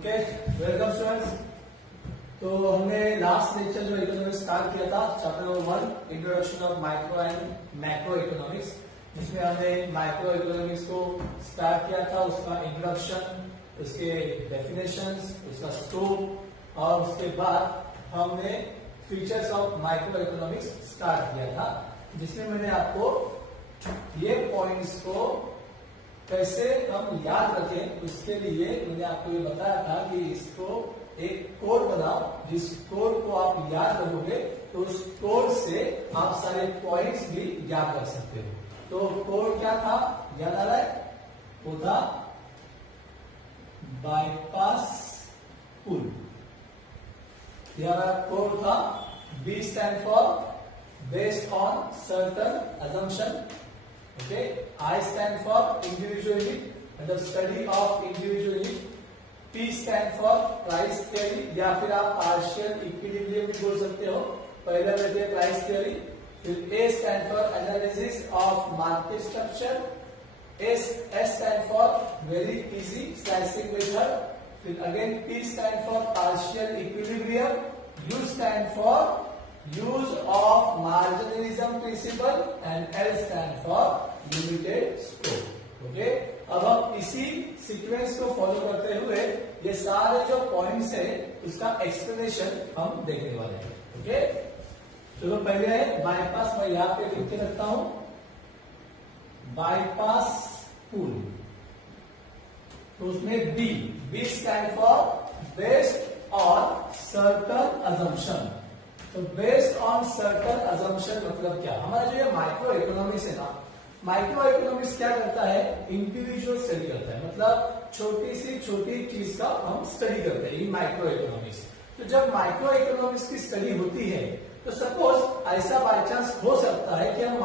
Okay, welcome students. तो हमने last lecture जो इकोनॉमिक्स स्टार्ट किया था, chapter number 1 introduction of micro and macro economics, जिसमें हमने माइक्रो इकोनॉमिक्स को स्टार्ट किया था, उसका इंट्रोडक्शन, उसके डेफिनेशंस, उसका स्कोप और उसके बाद हमने features of micro economics start किया था, जिसमें मैंने आपको ये पॉइंट्स को कैसे हम याद रखें उसके लिए मैंने आपको ये बताया था कि इसको एक कोड बनाओ, जिस कोड को आप याद रखोगे तो उस कोड से आप सारे पॉइंट्स भी याद रख सकते हो। तो कोड क्या था, याद आ रहा है? वो था बाईपास पुल। कोड था B stand for based on certain assumption. Okay, I stand for individual unit, मतलब study of individual unit. P stand for price theory, या फिर आप पार्शियल इक्विलिब्रियम भी बोल सकते हो। पहले लेते हैं प्राइस थ्योरी, फिर A stand for analysis of market structure, S stand for very easy slashing method, फिर again P stand for partial equilibrium, U stand for use of marginalism principle and L stand for limited scope. Okay, अब हम इसी sequence को follow करते हुए ये सारे जो पॉइंट्स है उसका एक्सप्लेनेशन हम देखने वाले हैं। ओके, चलो पहले है बाईपास, मैं यहां पे लिख के रखता हूं बाईपास पुल। तो उसमें B stand for based on certain assumption। तो बेस्ड ऑन सर्टन assumption मतलब क्या? हमारा जो ये माइक्रो इकोनॉमिक्स है ना, माइक्रो इकोनॉमिक्स क्या करता है? इंडिविजुअल स्टडी करता है, मतलब छोटी सी छोटी चीज का हम स्टडी करते हैं इन माइक्रो इकोनॉमिक्स। तो जब माइक्रो इकोनॉमिक्स की स्टडी होती है तो सपोज ऐसा बाय चांस हो सकता है कि हम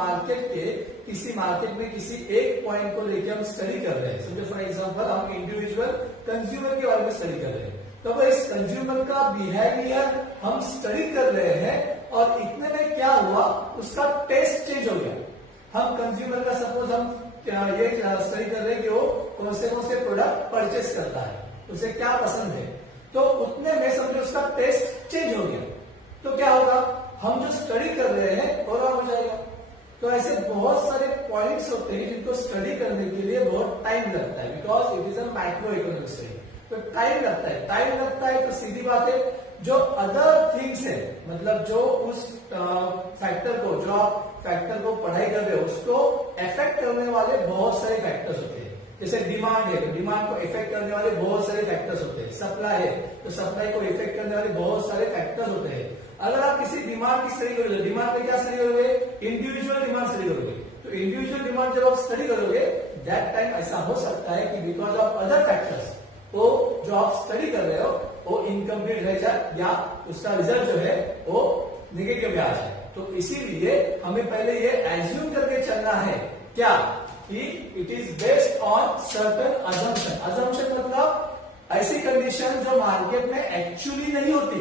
किसी मार्केट में किसी एक पॉइंट को लेकर हम स्टडी कर रहे हैं। समझो फॉर एग्जांपल हम इंडिविजुअल कंज्यूमर के बारे में स्टडी कर रहे हैं, तो इस कंज्यूमर का बिहेवियर हम स्टडी कर रहे हैं और इतने में क्या हुआ, उसका टेस्ट चेंज हो गया। हम कंज्यूमर का सपोज हम ये स्टडी कर रहे हैं कि वो कौन से प्रोडक्ट परचेस करता है, उसे क्या पसंद है, तो उतने में समझो उसका टेस्ट चेंज हो गया। तो क्या होगा, हम जो स्टडी कर रहे हैं वो हो जाएगा। तो ऐसे बहुत सारे पॉइंट्स होते हैं जिनको स्टडी करने के लिए बहुत टाइम लगता है, because it is a micro economic study. तो टाइम लगता है तो सीधी बात है, जो अदर थिंग्स है, मतलब जो उस फैक्टर को पढ़ाई कर रहे हो उसको इफेक्ट करने वाले बहुत सारे फैक्टर्स होते हैं। जैसे डिमांड है तो डिमांड को इफेक्ट करने वाले बहुत सारे फैक्टर्स होते हैं, सप्लाई है तो सप्लाई को इफेक्ट करने वाले बहुत सारे फैक्टर्स होते हैं। अगर आप किसी डिमांड की स्टडी करोगे, डिमांड में क्या स्टडी करोगे? इंडिविजुअल डिमांड स्टडी करोगे। तो इंडिविजुअल डिमांड जब आप स्टडी करोगे दैट टाइम ऐसा हो सकता है कि बिकॉज ऑफ अदर फैक्टर्स तो जो आप स्टडी कर रहे हो वो इनकम्प्लीट रह जाए या उसका रिजल्ट जो है वो नेगेटिव में आ जाए। तो इसीलिए हमें पहले ये एज्यूम करके चलना है क्या, कि it is based on certain assumption मतलब ऐसी कंडीशन जो मार्केट में एक्चुअली नहीं होती।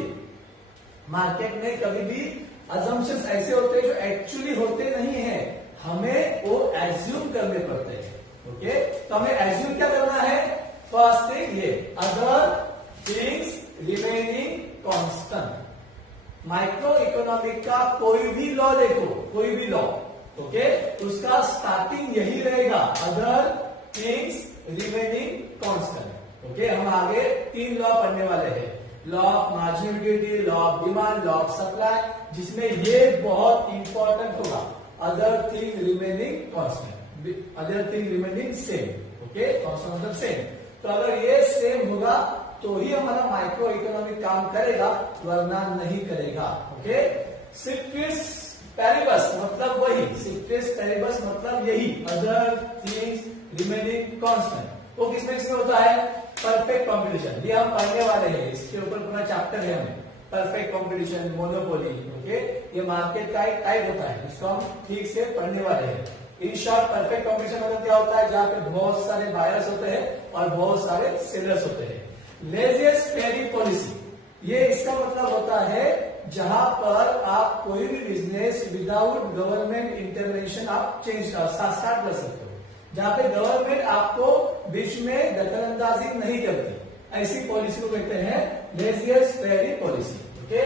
मार्केट में कभी भी assumptions ऐसे होते हैं जो एक्चुअली होते नहीं है, हमें वो एज्यूम करने पड़ते हैं। ओके, तो हमें एज्यूम क्या करना है? फर्स्ट थिंग ये other things remaining constant. Micro economic का कोई भी लॉ देखो, कोई भी लॉ, ओके, उसका स्टार्टिंग यही रहेगा, other things remaining constant. Okay, हम आगे 3 लॉ पढ़ने वाले हैं, law of marginality, law of demand, law of supply, जिसमें ये बहुत इंपॉर्टेंट होगा, other thing remaining constant, other thing remaining same. Okay, constant मतलब सेम। तो अगर ये सेम होगा तो ही हमारा माइक्रो इकोनॉमिक काम करेगा, वरना नहीं करेगा। ओके, सिक्विस पैरिबस मतलब वही, सिक्विस पैरिबस मतलब यही, अदर थिंग्स रिमेनिंग कांस्टेंट। वो किसमें होता है? Perfect competition. ये हम पढ़ने वाले हैं, इसके ऊपर पूरा चैप्टर है हमें, परफेक्ट कॉम्पिटिशन, मोनोपोली। ओके, ये मार्केट का एक टाइप होता है, इसको हम ठीक से पढ़ने वाले हैं। इन शॉर्ट परफेक्ट कॉम्पिटिशन मतलब क्या होता है? जहां पे बहुत सारे बायर्स होते हैं और बहुत सारे सेलर्स होते हैं। लेजियस फेरी पॉलिसी, ये इसका मतलब होता है जहां पर आप कोई भी बिजनेस विदाउट गवर्नमेंट इंटरवेंशन आप स्टार्ट कर सकते हो, जहां पे गवर्नमेंट आपको बीच में दखलंदाजी नहीं करती। ऐसी पॉलिसी को कहते हैं laissez faire policy. Okay,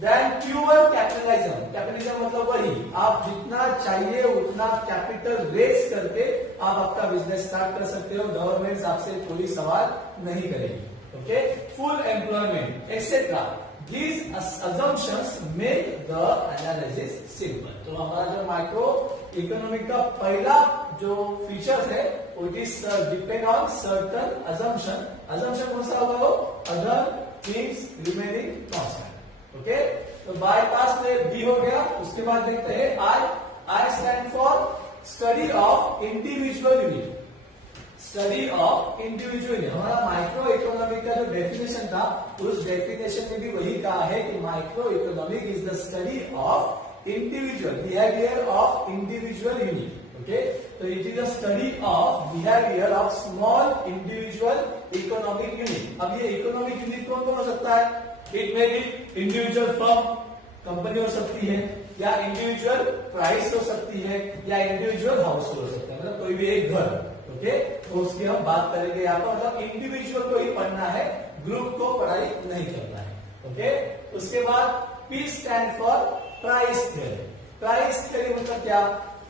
then pure capitalism. Capitalism मतलब वही, आप जितना चाहिए उतना कैपिटल रेज करके आप आपका बिजनेस स्टार्ट कर सकते हो, गवर्नमेंट आपसे कोई सवाल नहीं करेगी। Okay, full employment etcetera, these assumptions make the analysis simple। तो हमारा जो माइक्रो इकोनॉमिक का पहला जो फीचर्स है वो it is depend on certain assumption. Assumption कौन सा होगा? वो other things remaining constant. Okay, तो बाय पास में बी हो गया। उसके बाद देखते हैं I. I stand for study of individual unit. Study of individual, हमारा माइक्रो इकोनॉमिक का जो डेफिनेशन था उस डेफिनेशन में भी वही कहा है कि micro economic is the study of individual behaviour of individual unit. Okay, तो it is a study of behaviour of small individual economic unit. अब ये इकोनॉमिक यूनिट कौन कौन हो सकता है? इट में भी इंडिविजुअल फर्म, कंपनी हो सकती है, या इंडिविजुअल प्राइस हो सकती है, या इंडिविजुअल हाउस हो सकता है, मतलब कोई भी एक घर। ओके, तो उसकी हम बात करेंगे यहाँ पर, मतलब इंडिविजुअल को ही पढ़ना है, ग्रुप को पढ़ाई नहीं करना है। ओके, उसके बाद P stand for price theory. Price theory मतलब क्या?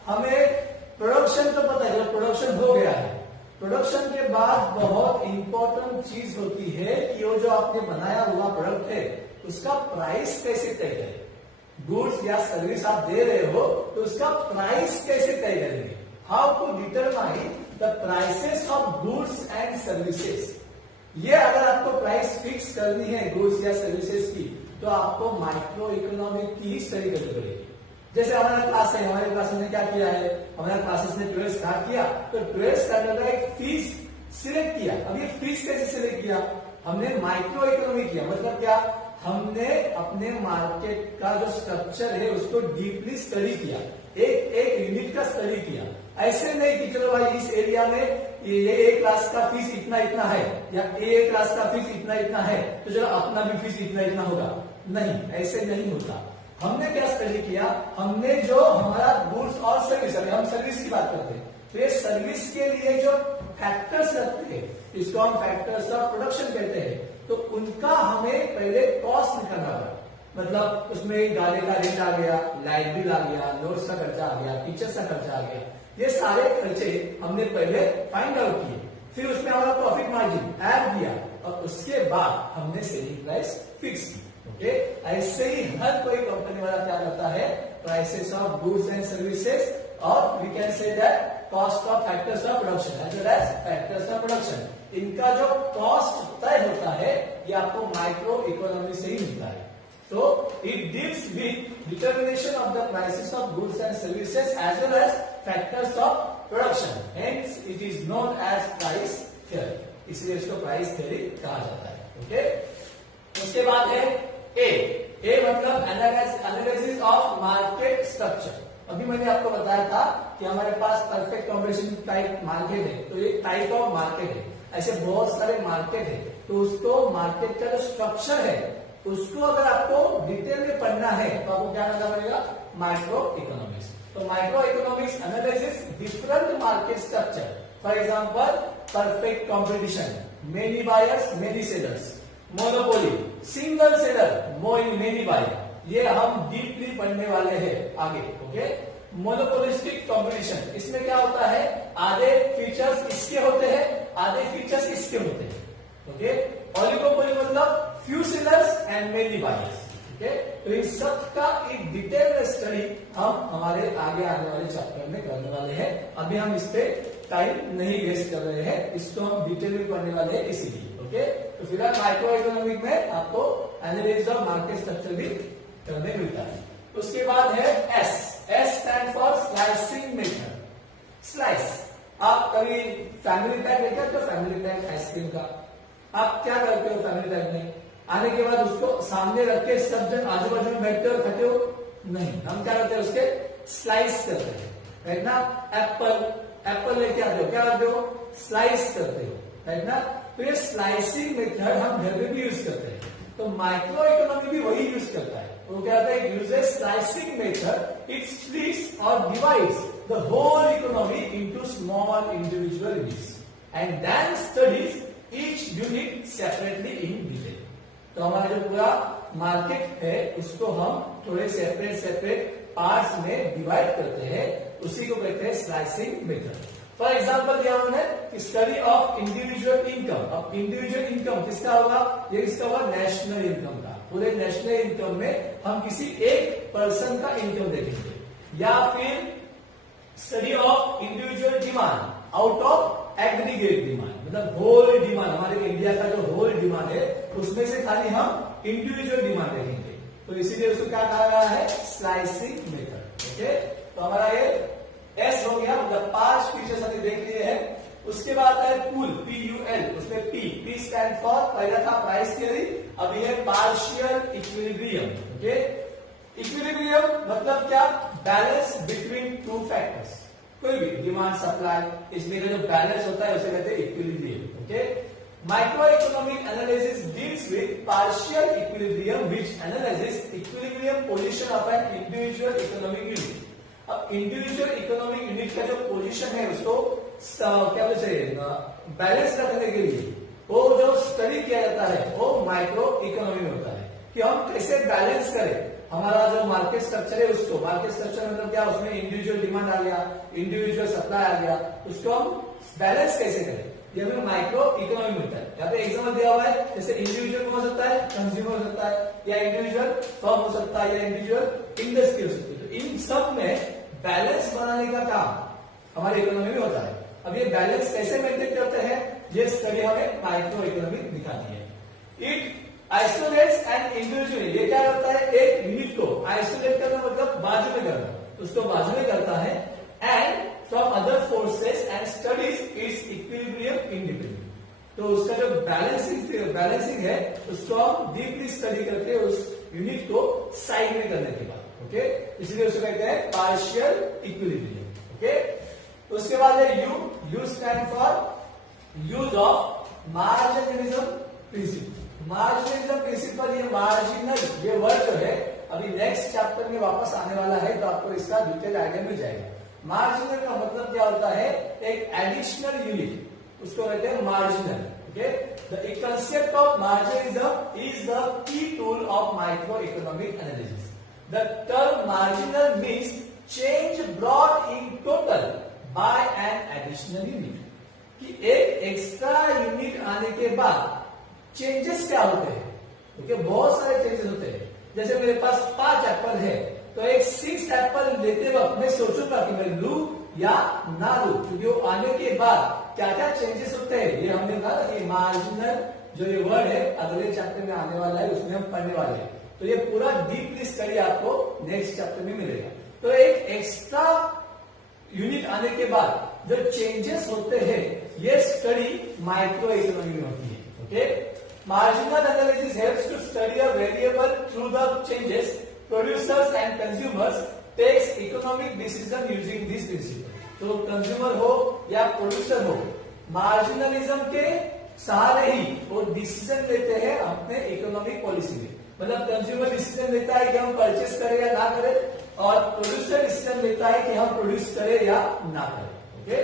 हमें प्रोडक्शन तो पता है, प्रोडक्शन हो गया है, प्रोडक्शन के बाद बहुत इंपॉर्टेंट चीज होती है कि वो जो आपने बनाया हुआ प्रोडक्ट है उसका प्राइस कैसे तय करें। गुड्स या सर्विस आप दे रहे हो तो उसका प्राइस कैसे तय करेंगे? How to determine the prices of goods and services. ये अगर आपको प्राइस फिक्स करनी है गुड्स या सर्विसेज की तो आपको माइक्रो इकोनॉमिक की ही स्टडी करनी पड़ेगी। जैसे हमारा क्लास है, हमारे क्लास ने क्या किया है, हमारा क्लासेस ने 12 स्टार्ट किया तो 12 स्टैंडर्ड का एक फीस सिलेक्ट किया। अब ये फीस कैसे सिलेक्ट किया? हमने माइक्रो इकोनॉमी किया। मतलब क्या? हमने अपने मार्केट का जो स्ट्रक्चर है उसको डीपली स्टडी किया, एक एक यूनिट का स्टडी किया। ऐसे नहीं कि चलो भाई इस एरिया में ये ए क्लास का फीस इतना इतना है या ए क्लास का फीस इतना इतना है तो चलो अपना भी फीस इतना इतना होगा। नहीं, ऐसे नहीं होता। हमने क्या स्टडी किया? हमने जो हमारा गुड्स और सर्विस, अभी हम सर्विस की बात करते हैं तो ये सर्विस के लिए जो फैक्टर्स लगते हैं इसको हम फैक्टर्स ऑफ प्रोडक्शन कहते हैं, तो उनका हमें पहले कॉस्ट निकालना पड़ा। मतलब उसमें गाड़ी का रेंट आ गया, लाइट बिल आ गया, नोट्स का खर्चा आ गया, टीचर्स का खर्चा आ गया, ये सारे खर्चे हमने पहले फाइंड आउट किए, फिर उसमें हमारा प्रॉफिट मार्जिन ऐड किया और उसके बाद हमने सेलिंग प्राइस फिक्स की। ओके, ऐसे ही हर कोई कंपनी वाला क्या करता है? Prices of goods and services और we can say that cost of factors of production as well as factors of production, इनका जो कॉस्ट तय होता है ये आपको माइक्रो इकोनॉमी से ही मिलता है। So it deals with determination of the prices of goods and services as well as factors of production. Hence, it is known as price theory. इसलिए इसको price theory कहा जाता है। ओके, उसके बाद है A। A मतलब analysis of market structure। अभी मैंने आपको बताया था कि हमारे पास परफेक्ट कॉम्पिटिशन टाइप मार्केट है, तो ये टाइप ऑफ मार्केट है। ऐसे बहुत सारे मार्केट है, तो उसको मार्केट का जो स्ट्रक्चर है उसको अगर आपको डिटेल में पढ़ना है तो आपको क्या करना पड़ेगा? Micro economics. तो micro economics analysis different market structure, for example perfect competition, many buyers many sellers, monopoly, single seller many buyer, ये हम डीपली पढ़ने वाले हैं आगे। ओके, मोनोपोलिस्टिक कंपटीशन, इसमें क्या होता है? आधे फीचर्स इसके होते हैं, आधे फीचर्स इसके होते हैं। ओके, ओलिगोपोली मतलब few sellers and many buyers. Okay, तो इन सब का एक डिटेल स्टडी हम हमारे आगे आने वाले चैप्टर में करने वाले हैं। अभी हम इस पे टाइम नहीं वेस्ट कर रहे हैं, इसको हम डिटेल में पढ़ने वाले हैं इसीलिए। ओके, तो फिलहाल माइक्रो इकोनॉमिक में आपको एनालिसिस ऑफ मार्केट स्ट्रक्चर भी करने मिलता है। उसके बाद है S. S stand for slicing method. Slice, आप कभी फैमिली पैक लेते हैं तो फैमिली पैक आइसक्रीम का आप क्या करते हो? फैमिली पैक में आने के बाद उसको सामने रख के सब जन आजू बाजू में बैठते हो, खाते हो? नहीं, हम क्या करते हैं? उसके स्लाइस करते हैं, राइट ना? एप्पल लेके आते हो, क्या करते हो? स्लाइस करते हो, राइट ना? तो ये स्लाइसिंग मेथड हम घर में भी यूज करते हैं, तो माइक्रो इकोनॉमी भी वही यूज करता है। वो क्या होता है? Uses slicing method, it splits और divides the whole economy into small individual units and then studies each unit separately in detail. तो हमारा जो पूरा मार्केट है उसको हम थोड़े सेपरेट पार्ट्स में डिवाइड करते हैं, उसी को कहते हैं स्लाइसिंग मेथड। फॉर एग्जाम्पल दिया उन्होंने कि स्टडी ऑफ इंडिविजुअल इनकम। अब इंडिविजुअल इनकम किसका होगा? ये किसका होगा? नेशनल इनकम का। पूरे नेशनल इनकम में हम किसी एक पर्सन का इनकम देखेंगे, या फिर study of individual demand out of aggregate demand, मतलब होल डिमांड, हमारे इंडिया का जो होल डिमांड है उसमें से खाली हम इंडिविजुअल डिमांड देखेंगे, तो इसीलिए उसको क्या कहा गया है? Slicing method. ओके, तो हमारा ये एस हो गया, मतलब 5 फीचर्स हमने देख लिए हैं। उसके बाद है पूल, PUL, उसमें P स्टैंड फॉर, पहला था प्राइस थियरी, अभी है पार्शियल इक्विलिब्रियम। ओके, इक्विलिब्रियम मतलब क्या? बैलेंस बिटवीन टू फैक्टर्स, कोई भी डिमांड सप्लाई, इसमें जो बैलेंस होता है उसे कहते हैं equilibrium. Okay, micro economic analysis deals with partial equilibrium which analyses equilibrium position of an individual economic unit. अब इंडिविजुअल इकोनॉमिक यूनिट का जो पोजीशन है उसको क्या बोलते हैं, बैलेंस रखने के लिए वो जो स्टडी किया जाता है वो माइक्रो इकोनॉमी में होता है, कि हम कैसे बैलेंस करें हमारा जो मार्केट स्ट्रक्चर है उसको। मार्केट स्ट्रक्चर मतलब क्या? उसमें इंडिविजुअल डिमांड आ गया, इंडिविजुअल सप्लाई आ गया, उसको हम बैलेंस कैसे करें, ये हमें माइक्रो इकोनॉमी मिलता है। यहाँ पे एग्जाम्पल दिया हुआ है, जैसे इंडिविजुअल हो सकता है, कंज्यूमर हो सकता है, या इंडिविजुअल फर्म हो सकता है, या इंडिविजुअल इंडस्ट्री हो सकती है। तो इन सब में बैलेंस बनाने का काम हमारी इकोनॉमी में होता है। अब ये बैलेंस कैसे मेंटेन करते हैं, ये स्टडी हमें माइक्रो इकोनॉमी दिखाती है। इट आइसोलेट्स एन इंडिविजुअल, ये क्या करता है? एक यूनिट को आइसोलेट करना मतलब बाजू में करना, उसको बाजू में करता है, and from other forces and studies it's equilibrium independent. तो उसका जो बैलेंसिंग है उसको हम डीपली स्टडी करके उस यूनिट को साइड में करने के बाद, ओके, इसलिए उसको कहते हैं पार्शियल इक्विलिब्रियम। ओके, उसके बाद है U stand for use of marginalism principle. Marginalism principle, ये मार्जिनल ये वर्ड जो है अभी नेक्स्ट चैप्टर में वापस आने वाला है, तो आपको इसका डिटेल आइडिया मिल जाएगा। मार्जिनल का मतलब क्या होता है? एक एडिशनल यूनिट, उसको कहते हैं marginal. Okay, the concept of marginalism is the key tool of micro economic analysis. The term marginal means change brought in total by an additional unit, कि एक एक्स्ट्रा यूनिट आने के बाद चेंजेस क्या होते हैं? ओके, बहुत सारे चेंजेस होते हैं। जैसे मेरे पास 5 एप्पल है, तो एक 6 एप्पल लेते वक्त मैं सोचूंगा कि मैं लू या ना लू, क्योंकि वो आने के बाद क्या क्या चेंजेस होते हैं ये हमने कहा कि मार्जिनल जो ये वर्ड है अगले चैप्टर में आने वाला है, उसमें हम पढ़ने वाले हैं। तो ये पूरा डीपली स्टडी आपको नेक्स्ट चैप्टर में मिलेगा। तो एक एक्स्ट्रा यूनिट आने के बाद जो चेंजेस होते हैं ये स्टडी माइक्रो इकोनॉमी में होती है। Okay, marginal analysis helps to study a variable through the changes. Producers and consumers takes economic decision using this principle. तो कंज्यूमर हो या प्रोड्यूसर हो, मार्जिनलिज्म के सहारे ही वो डिसीजन लेते हैं अपने इकोनॉमिक पॉलिसी में। मतलब कंज्यूमर डिसीजन लेता है कि हम परचेस करें या ना करें, और प्रोड्यूसर डिसीजन लेता है कि हम प्रोड्यूस करें या ना करें। ओके,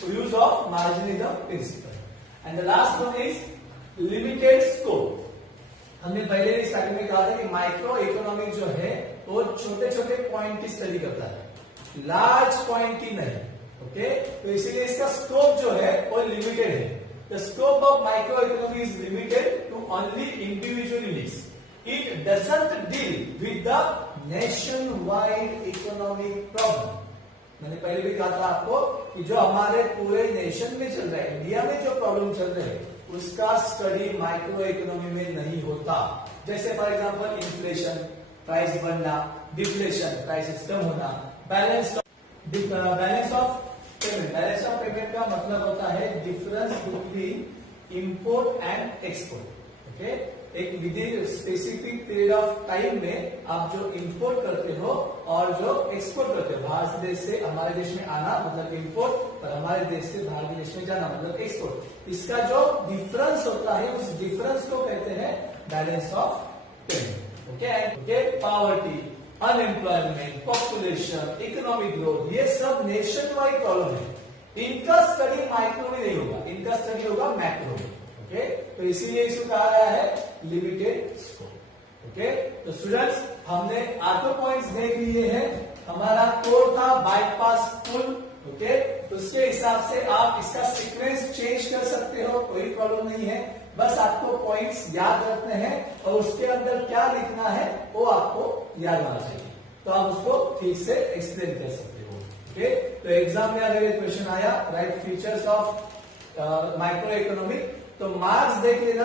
तो use of marginalism principle. And the last one is limited scope. हमने पहले स्टार्टिंग में कहा था कि माइक्रो इकोनॉमिक जो है वो छोटे छोटे पॉइंट की स्टडी करता है, लार्ज पॉइंट की नहीं। ओके, तो इसीलिए इसका स्कोप जो है वो लिमिटेड है। The scope of micro economy is limited to only individual units. It doesn't deal with the nation wide economic problem. मैंने पहले भी कहा था आपको कि जो हमारे पूरे नेशन में चल रहा है, इंडिया में जो प्रॉब्लम चल रहे हैं उसका स्टडी माइक्रो इकोनॉमी में नहीं होता। जैसे फॉर एग्जांपल इन्फ्लेशन, प्राइस बढ़ना, डिफ्लेशन, प्राइसेस कम होना, balance of payment. Balance of payment का मतलब होता है difference between import and export. Okay, एक within specific period of time में आप जो इंपोर्ट करते हो और जो एक्सपोर्ट करते हो, बाहर देश से हमारे देश में आना मतलब इंपोर्ट, और हमारे देश से बाहर के देश में जाना मतलब एक्सपोर्ट, इसका जो डिफरेंस होता है उस डिफरेंस को कहते हैं balance of payment. Okay, poverty, unemployment, population, economic growth, ये सब नेशन वाइड प्रॉब्लम है। इनका स्टडी माइक्रो में नहीं होगा। इनका इनका स्टडी होगा मैक्रो में। ओके, तो इसीलिए इसको कहा गया है लिमिटेड स्कोप। ओके, तो स्टूडेंट्स हमने आटो पॉइंट्स देख लिए हैं। हमारा कोर था बाईपास पुल। ओके, तो उसके हिसाब से आप इसका सीक्वेंस चेंज कर सकते हो, कोई प्रॉब्लम नहीं है। बस आपको पॉइंट्स याद रखने हैं और उसके अंदर क्या लिखना है वो आपको याद होना चाहिए, तो आप उसको ठीक से एक्सप्लेन कर सकते हो। ओके, तो एग्जाम में अगर ये क्वेश्चन आया right features of micro economic, तो मार्क्स देख लेना।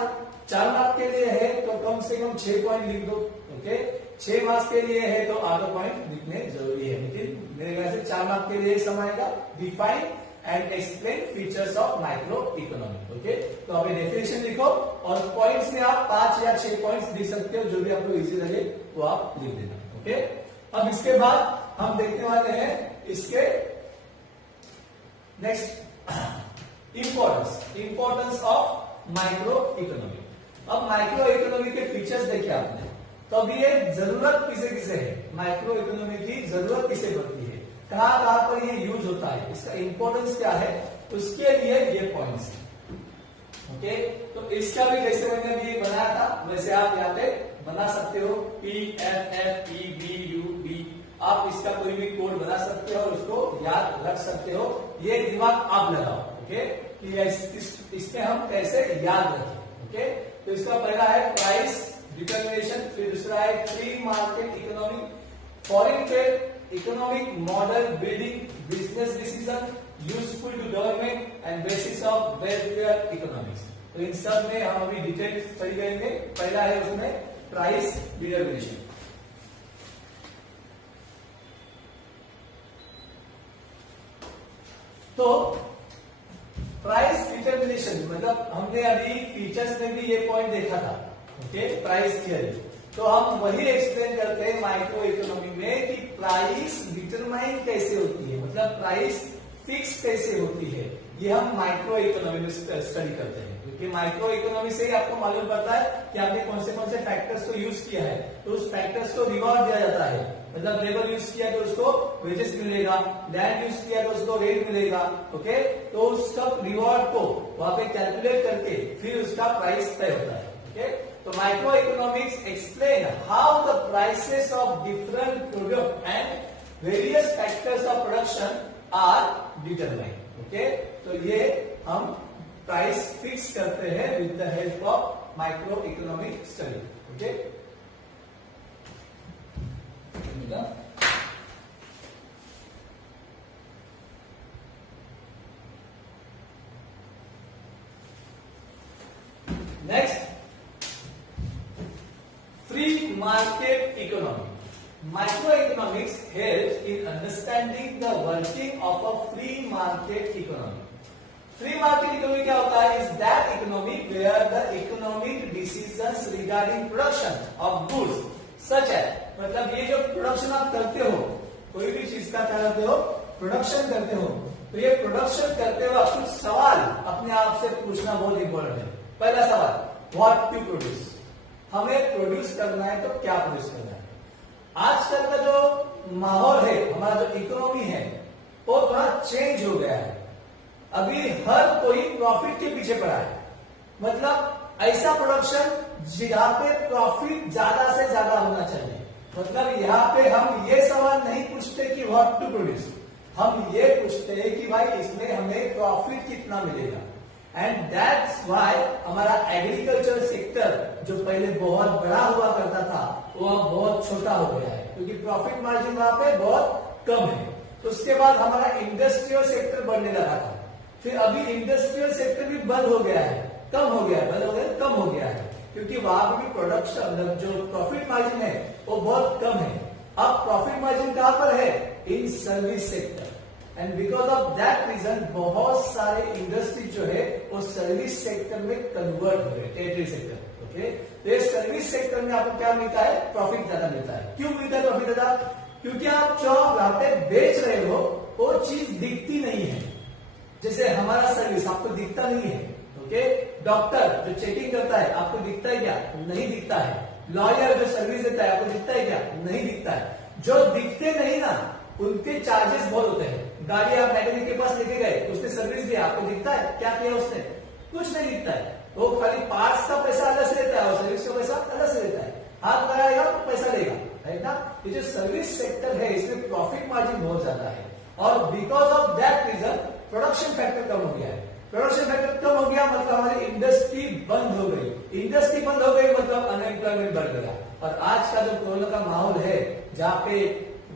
4 मार्क्स के लिए है तो कम से कम 6 पॉइंट लिख दो। ओके, 6 मार्क्स के लिए है तो आधा पॉइंट लिखने जरूरी है, लेकिन मेरे ख्याल से 4 मार्क्स के लिए समझेगा define and explain features of micro economic. Okay, तो अभी डेफिनेशन लिखो और पॉइंट्स में आप 5 या 6 पॉइंट्स लिख सकते हो, जो भी आपको इजी लगे वो आप लिख देना। ओके, अब इसके बाद हम देखने वाले हैं इसके next importance of micro economy. अब माइक्रो इकोनॉमी के फीचर्स देखे आपने, तो अभी ये जरूरत किसे है, माइक्रो इकोनॉमी की जरूरत किसे पड़ती है, कहां पर ये यूज होता है, इसका इंपॉर्टेंस क्या है, उसके लिए ये पॉइंट्स है। ओके, तो इसका भी जैसे मैंने अभी बनाया था वैसे आप यहाँ पे बना सकते हो, PFFEBUB, आप इसका कोई भी कोड बना सकते हो और उसको याद रख सकते हो। ये दिमाग आप लगाओ। ओके, कि इसमें हम कैसे याद रखें। ओके, तो इसका पहला है प्राइस डिटर्मिनेशन, फिर दूसरा है free market economy, foreign trade, economic model building, business decision, useful to government and basis of welfare economics. तो इन सब में हम अभी डिटेल स्टडी करेंगे। पहला है उसमें प्राइस डिटर्मिनेशन। तो प्राइस डिटर्मिनेशन मतलब हमने अभी फीचर्स में भी ये पॉइंट देखा था। ओके, प्राइस थियरी, तो हम वही एक्सप्लेन करते हैं माइक्रो इकोनॉमी में कि प्राइस डिटरमाइन कैसे होती है, मतलब प्राइस फिक्स कैसे होती है, ये हम माइक्रो इकोनॉमी में स्टडी करते हैं। क्योंकि माइक्रो इकोनॉमी से ही आपको मालूम पड़ता है कि आपने कौन से फैक्टर्स को यूज किया है, तो उस फैक्टर्स को रिवॉर्ड दिया जाता है। मतलब लेबर यूज किया तो उसको वेजेस मिलेगा, लैंड यूज किया तो उसको रेट मिलेगा। ओके, तो उस सब रिवॉर्ड को वहां पे कैलकुलेट करके फिर उसका प्राइस तय होता है। ओके, तो micro economics explain how the prices of different product and various factors of production are determined. Okay, तो ये हम प्राइस फिक्स करते हैं with the help of micro economic study. Okay, next free market economy. Micro economics helps in understanding the working of a free market economy. Free market economy क्या होता है, is that economy where the economic decisions regarding production of goods सच है, मतलब ये जो production आप करते हो, कोई भी चीज का क्या करते हो, प्रोडक्शन करते हो, तो ये प्रोडक्शन करते हुए कुछ सवाल अपने आप से पूछना बहुत इंपॉर्टेंट है। पहला सवाल, व्हाट टू प्रोड्यूस, हमें प्रोड्यूस करना है तो क्या प्रोड्यूस करना है। आजकल का जो माहौल है, हमारा जो इकोनॉमी है वो थोड़ा चेंज हो गया है। अभी हर कोई प्रॉफिट के पीछे पड़ा है, मतलब ऐसा प्रोडक्शन जहां पे प्रॉफिट ज्यादा से ज्यादा होना चाहिए। मतलब यहाँ पे हम ये सवाल नहीं पूछते कि व्हाट टू प्रोड्यूस, हम ये पूछते हैं कि भाई इसमें हमें प्रॉफिट कितना मिलेगा। एंड दैट्स व्हाई हमारा एग्रीकल्चर सेक्टर जो पहले बहुत बड़ा हुआ करता था वो अब बहुत छोटा हो गया है, क्योंकि प्रॉफिट मार्जिन वहां पे बहुत कम है। तो उसके बाद हमारा इंडस्ट्रियल सेक्टर बढ़ने लगा था, फिर अभी इंडस्ट्रियल सेक्टर भी बंद हो गया है, कम हो गया है, बंद हो गया कम हो गया है, क्योंकि वहां पर भी प्रोडक्शन जो प्रॉफिट मार्जिन है वो बहुत कम है। अब प्रॉफिट मार्जिन कहां पर है, in service sector. And because of that reason बहुत सारे इंडस्ट्री जो है वो सर्विस सेक्टर में कन्वर्ट हो गए, टेरिटरी सेक्टर। ओके, तो ये सर्विस सेक्टर में आपको क्या मिलता है, प्रॉफिट ज्यादा मिलता है। क्यों मिलता है प्रॉफिट ज्यादा, क्योंकि आप जो वहां पे बेच रहे हो वो चीज दिखती नहीं है। जैसे हमारा सर्विस आपको दिखता नहीं है। ओके, डॉक्टर जो चेकिंग करता है आपको दिखता है क्या, नहीं दिखता है। लॉयर जो सर्विस देता है आपको दिखता है क्या, नहीं दिखता है। जो दिखते नहीं ना उनके चार्जेस बहुत होते हैं, गाड़ी आप मैकेनिक के पास लेके गए, उसने सर्विस दिया, आपको दिखता है क्या किया उसने? कुछ नहीं दिखता है। वो खाली पार्ट्स का पैसा अलग से लेता है और सर्विस का पैसा अलग से लेता है। हाथ लगाएगा तो पैसा लेगा, है ना? ये जो सर्विस सेक्टर है इसमें प्रॉफिट मार्जिन बहुत ज्यादा है और because of that reason production factor कम हो गया है। प्रोडक्शन फैक्टर कम हो गया मतलब हमारी इंडस्ट्री बंद हो गई। इंडस्ट्री बंद हो गई मतलब अनएम्प्लॉयमेंट बढ़ गया। और आज का जो कोरोना का माहौल है जहाँ पे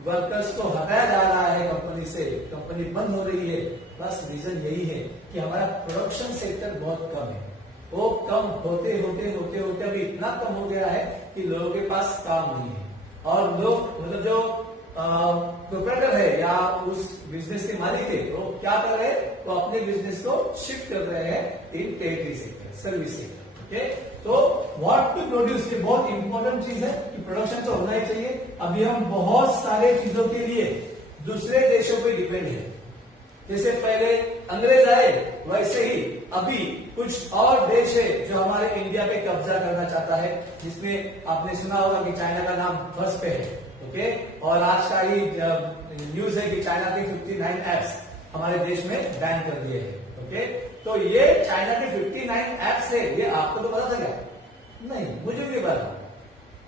वर्कर्स को हटाया जा रहा है कंपनी से, कंपनी बंद हो रही है, बस रीजन यही है कि हमारा प्रोडक्शन सेक्टर बहुत कम है। वो कम होते होते होते होते अभी इतना कम हो गया है कि लोगों के पास काम नहीं है और लोग मतलब जो प्रोप्राइटर है या उस बिजनेस के मालिक है वो क्या कर रहे हैं? वो अपने बिजनेस को शिफ्ट कर रहे हैं in tertiary sector, service sector. Okay, तो व्हाट टू प्रोड्यूस, ये बहुत इंपॉर्टेंट चीज है कि प्रोडक्शन तो होना ही चाहिए। अभी हम बहुत सारे चीजों के लिए दूसरे देशों पे डिपेंड है। जैसे पहले अंग्रेज आए वैसे ही अभी कुछ और देश है जो हमारे इंडिया पे कब्जा करना चाहता है, जिसमें आपने सुना होगा कि चाइना का नाम फर्स्ट पे है। ओके, और आज का ही न्यूज है कि चाइना के 59 एप्स हमारे देश में बैन कर दिए हैं। ओके, तो ये चाइना के 59 एप्स है, ये आपको तो पता था क्या? नहीं, मुझे नहीं पता।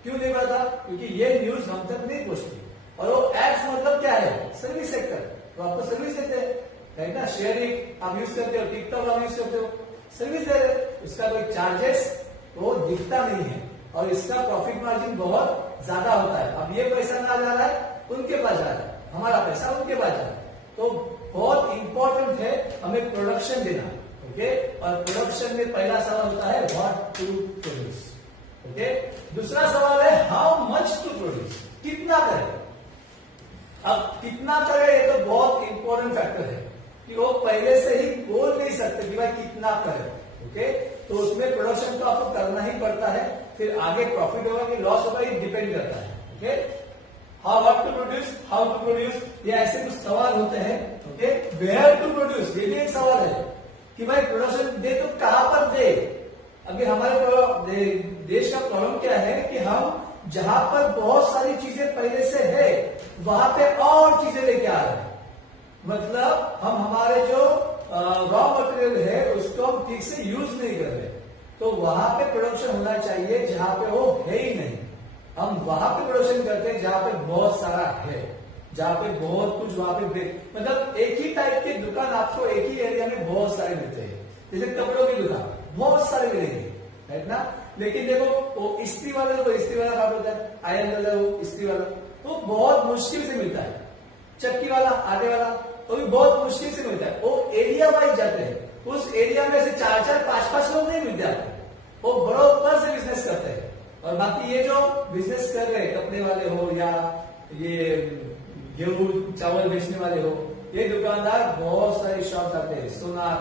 क्यों नहीं पता? क्योंकि ये न्यूज हम तक नहीं पहुंचती। और वो एप्स मतलब क्या है? Service sector. तो आपको सर्विस देते हैं, है ना? शेयरिंग आप यूज करते हो, टिकटॉक आप यूज करते हो, सर्विस दे रहे, उसका कोई चार्जेस वो दिखता नहीं है और इसका प्रॉफिट मार्जिन बहुत ज्यादा होता है। अब ये पैसा ना जा रहा है उनके पास जा रहा है, हमारा पैसा उनके पास जा रहा है। तो बहुत इंपॉर्टेंट है हमें प्रोडक्शन देना। ओके, और प्रोडक्शन में पहला सवाल होता है व्हाट टू प्रोड्यूस। ओके, दूसरा सवाल है हाउ मच टू प्रोड्यूस, कितना करें। अब कितना करें ये तो बहुत इंपॉर्टेंट फैक्टर है कि वो पहले से ही बोल नहीं सकते कि भाई कितना करें। ओके, तो उसमें प्रोडक्शन तो आपको करना ही पड़ता है, फिर आगे प्रॉफिट होगा कि लॉस होगा ये डिपेंड करता है। Okay, how what to produce, how to produce, ये ऐसे कुछ सवाल होते हैं। ओके, वेयर टू प्रोड्यूस, ये भी एक सवाल है कि भाई प्रोडक्शन दे तो कहां पर दे। अभी हमारे देश का प्रॉब्लम क्या है कि हम जहां पर बहुत सारी चीजें पहले से है वहां पे और चीजें लेके आ रहे हैं। मतलब हम हमारे जो रॉ मटेरियल है उसको हम ठीक से यूज नहीं कर रहे, तो वहां पे प्रोडक्शन होना चाहिए जहां पे वो है ही नहीं। हम वहां पे प्रोडक्शन करते हैं जहां पे बहुत सारा है, जहां पे बहुत कुछ वहां पे मतलब एक ही टाइप की दुकान आपको एक ही एरिया में बहुत सारे मिलते हैं। जैसे कपड़ों की दुकान बहुत सारे मिलेंगे, है ना? लेकिन देखो वो इस्त्री वाला, जो इस्त्री वाला काम होता है, आयरन वाला, वो इस्त्री वाला, वो बहुत मुश्किल से मिलता है। चक्की वाला, आटे वाला, वो भी बहुत मुश्किल से मिलता है। वो एरिया वाइज जाते हैं, उस एरिया में से 4-4, 5-5 लोग नहीं मिलते आपको, वो बड़ों से बिजनेस करते हैं। और बाकी ये जो बिजनेस कर रहे हैं, कपड़े वाले हो या ये गेहूं चावल बेचने वाले हो, ये दुकानदार बहुत सारे शॉप आते हैं, सोनार,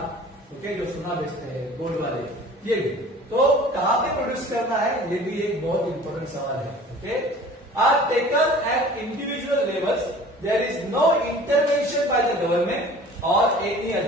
ओके, जो सोना बेचते हैं, गोल्ड वाले, ये भी। तो कहां पे प्रोड्यूस करना है ये भी एक बहुत इंपॉर्टेंट सवाल है। Okay, are taken at individual levels, there is no intervention by the government और एनी अदर